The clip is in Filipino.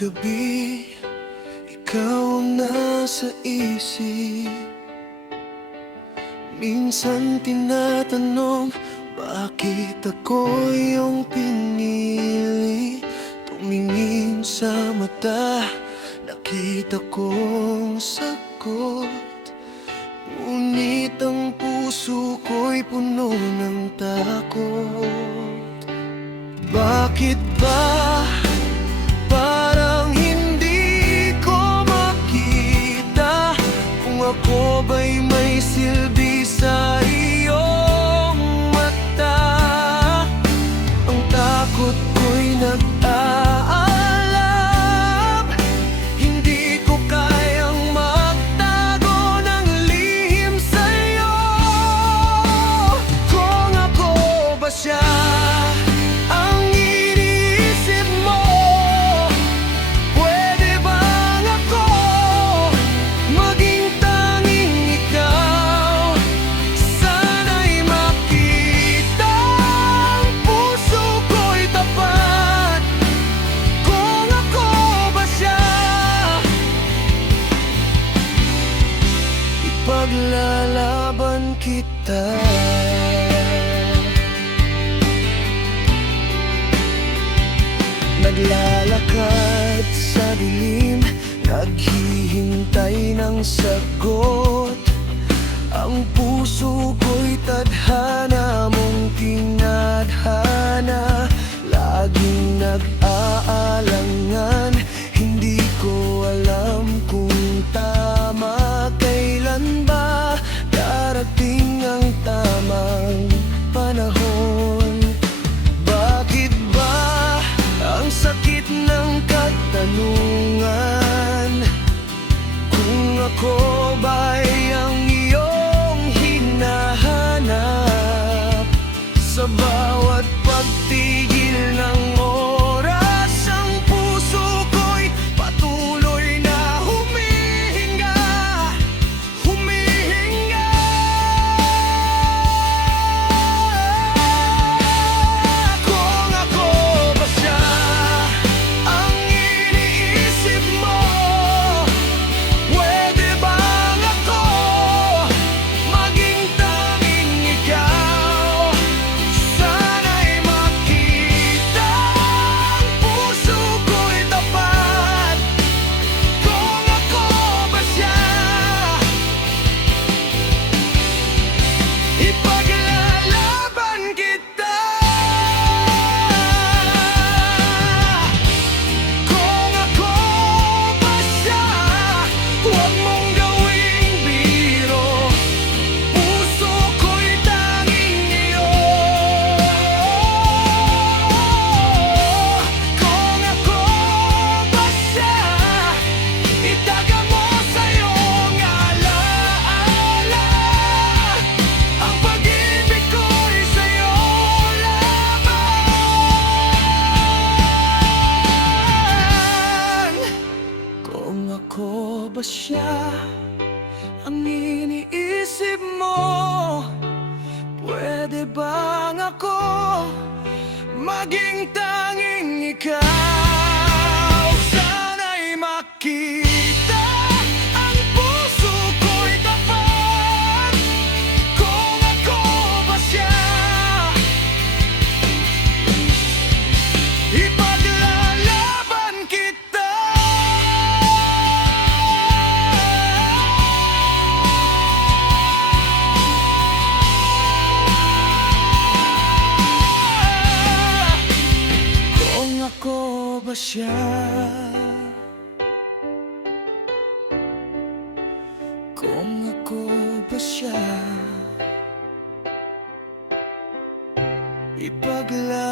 gabi, ikaw ang nasa isip. Minsan tinatanong, bakit ako yung pinili? Tumingin sa mata, nakita kong sagot. Ngunit ang puso ko'y puno ng takot. Bakit ba parang hindi ko makita kung ako ba'y may silbi sa iyong mata? Ang takot ko'y nag-aalab, hindi ko kayang magtago ng lihim sa'yo. Kung ako ba siya ang iniisip mo, pwede bang ako maging tanging ikaw? Sana'y makita ang puso ko'y tapat. Kung ako ba siya, ipaglalaban kita. Naglalakad sa dilim, naghihintay ng sagot. Ang puso ko'y tadhana mong tinadhana, laging nag-aalangan. Hindi ko alam kung tama, kailan ba darating ang tamang panahon? Bakit ba ang sakit ng katanungan, kung ako ba'y ang iyong hinahanap? Sa bawat pagtigil ng oras, ang puso ko'y patuloy na humihinga, humihinga. Kung ako ba siya ang iniisip mo, pwede bang ako maging tanging ikaw? Sana'y makita ang puso ko'y tapat. Kung ako ba siya, ipaglalaban kita. Kung ako ba siya, huwag mong gawing biro. Puso ko'y tanging iyo. Kung ako ba siya, itaga mo sa iyong alaala. Ang pag-ibig ko'y sa'yo lamang. Kung ako ba siya ang iniisip mo, pwede bang ako maging tanging ikaw? Sana'y makita ang puso ko'y tapat. Kung ako ba siya, ipaglalaban kita. Kung ako ba siya, kung ako ba siya, ipaglalaban